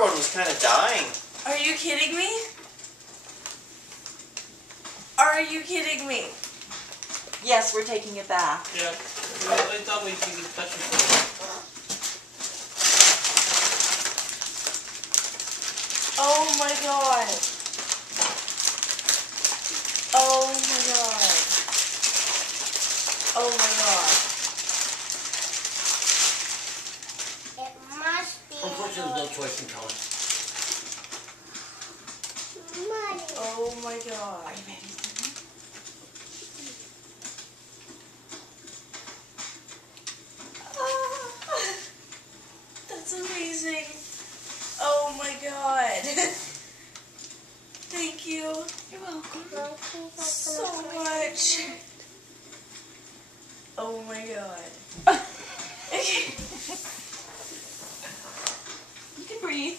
other one was kind of dying. Are you kidding me? Are you kidding me? Yes, we're taking it back. Yeah. I thought we could touch it first. Oh my god. Oh my god. Oh my god. It must be. Unfortunately, there's no choice in color. Money. Oh my god. That's amazing. Oh my god. Thank you. You're welcome. So much. Oh my god. You can breathe.